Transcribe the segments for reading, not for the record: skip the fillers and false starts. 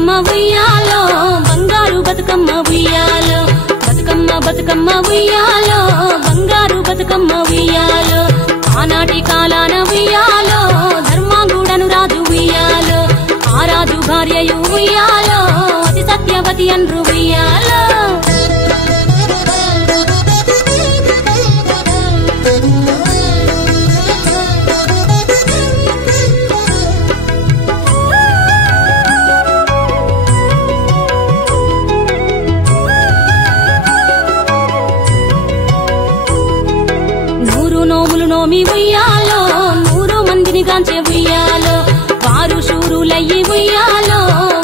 బతుకమ్మ ఉయ్యాలో బంగారు బతుకమ్మ ఉయ్యాలో బతుకమ్మ బతుకమ్మ ఉయ్యాలో బంగారు బతుకమ్మ ఉయ్యాలో ఆనాటి కాలాన ఉయ్యాలో ధర్మాంగుడను రాజు ఉయ్యాలో ఆ రాజు భార్యయు ఉయ్యాలో అతి సత్యవతి అన్రు ఉయ్యాలో నోమి ఉయ్యాలో 100 మందిని గాంచే ఉయ్యాలో వారు శూరులయ్యి ఉయ్యాలో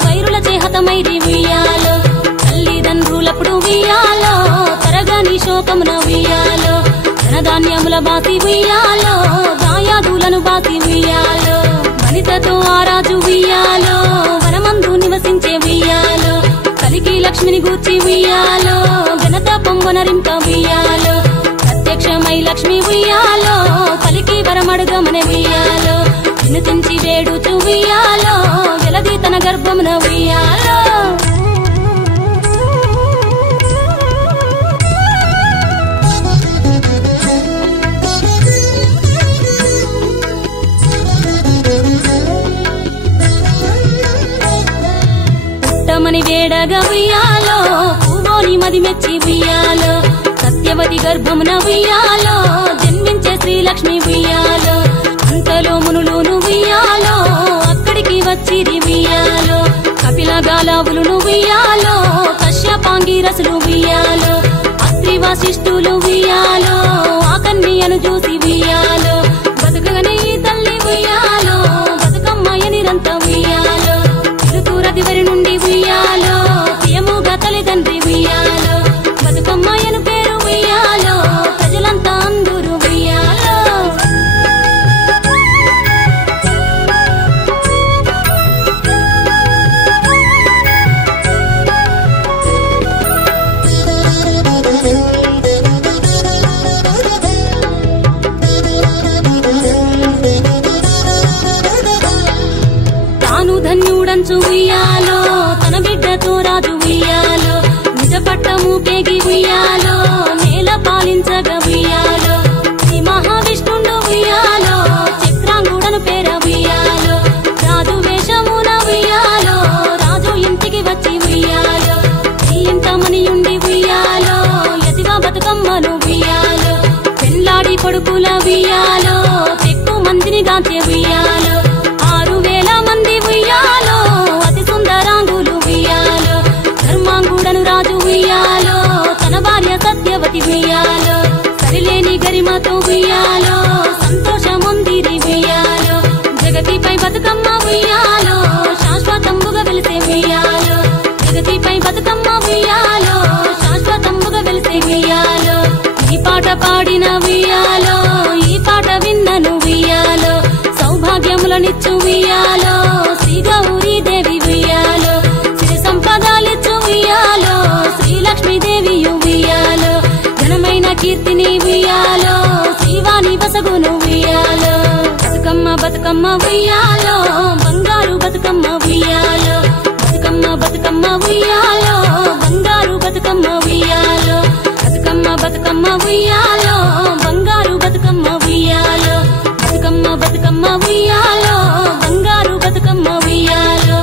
వైరుల చేహతమైరి ఉయ్యాలో తల్లిదండ్రులప్పుడు ఉయ్యాలో తరగని శోకమున ఉయ్యాలో ధనధాన్యముల బాసి ఉయ్యాలో దాయాదులను బాసి ఉయ్యాలో వనితతో ఆరాజు ఉయ్యాలో వనమందు నివసించే ఉయ్యాలో కలికి లక్ష్మిని గూర్చి ఉయ్యాలో ఘనత పొంగొనరింప ఉయ్యాలో ప్రత్యక్షమై లక్ష్మి ఉయ్యాలో పలికి వరమడుగమనే ఉయ్యాలో వినుతించి వేడుచు ఉయ్యాలో వెలది తన గర్భమున ఉయ్యాలో పుట్టమని వేడగా ఉయ్యాలో పువ్వోని మది మెచ్చి ఉయ్యాలో సత్యవతి గర్భమున ఉయ్యాలో జన్మించే శ్రీలక్ష్మి ఉయ్యాలో అంతలో మునులును ఉయ్యాలో అక్కడికి వచ్చిరి ఉయ్యాలో కపిల గాలావులును ఉయ్యాలో కశ్యపాంగిరసులు ఉయ్యాలో అత్రి వశిష్ఠులు ఉయ్యాలో ఆ కన్యను చూసి ఉయ్యాలో బతుకగనే ఈ తల్లి ఉయ్యాలో బతుకమ్మయ నిరంత ఉయ్యాలో తిరుతూరదివరి నుండి ఉయ్యాలో ప్రియముగా తల్లిదండ్రి ఉయ్యాలో బతుకమ్మయను పేరు ఉయ్యాలో ప్రజలంతా అందరూ ఉయ్యాలో తాను ధన్యుడంచు ఉయ్యాలో తన బిడ్డతో రాజు ఉయ్యాలో నిజ పట్టము కేగి ఉయ్యాలో నేల పాలించగా ఉయ్యాలో శ్రీ మహావిష్ణుండు ఉయ్యాలో చక్రాంగుడను పేర ఉయ్యాలో రాజు వేషమున ఉయ్యాలో రాజు ఇంటికి వచ్చి ఉయ్యాలో ఈ ఇంట మనియుండి ఉయ్యాలో యతివా బతుకమ్మను ఉయ్యాలో పెళ్ళాడి కొడుకుల ఉయ్యాలో ఎక్కువ మందిని గాంచే ఉయ్యాలో 6000 మంది ఉయ్యాలో అతి సుందరాంగులు ఉయ్యాలో ధర్మాంగుడను రాజు ఉయ్యాలో తన భార్య సత్యవతి ఉయ్యాలో సరిలేని గరిమతో ఉయ్యాలో సంతోషముందిరి ఉయ్యాలో జగతిపై బతుకమ్మ ఉయ్యాలో శాశ్వతంబుగా వెలిసే ఉయ్యాలో జగతిపై బతుకమ్మ ఉయ్యాలో శాశ్వతంబుగా వెలిసే ఉయ్యాలో ఈ పాట పాడిన ఉయ్యాలో ఈ పాట విన్నను ఉయ్యాలో సౌభాగ్యములనిచ్చు ఉయ్యాలో శ్రీ గౌరీ దేవి ఉయ్యాలో సిరి సంపదాలిచ్చు ఉయ్యాలో శ్రీలక్ష్మీదేవి ఉయ్యాలో ఘనమైన కీర్తిని ఉయ్యాలో శ్రీవాణి వసగును ఉయ్యాలో బతుకమ్మ బతుకమ్మ ఉయ్యాలో బంగారు బతుకమ్మ ఉయ్యాలో బతుకమ్మ బతుకమ్మ ఉయ్యాలో బంగారు బతుకమ్మ ఉయ్యాలో బతుకమ్మ బతుకమ్మ ఉయ్యాలో బంగారు బతుకమ్మ ఉయ్యాలో బతుకమ్మ బతుకమ్మ ఉయ్యాలో బంగారు బతుకమ్మ ఉయ్యాలో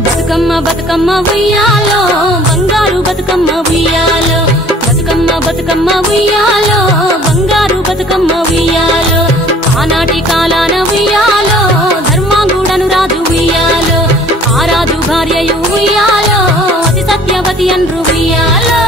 బతుకమ్మ ఉయ్యాలో బంగారు బతుకమ్మ ఉయ్యాలో బతుకమ్మ బతుకమ్మ ఉయ్యాలో బంగారు బతుకమ్మ ఉయ్యాలో ఆనాటి కాలాన ఉయ్యాలో ధర్మాంగుడను రాజు ఉయ్యాలో ఆ రాజు భార్యయు ఉయ్యాలో అతి సత్యవతి అన్రు ఉయ్యాలో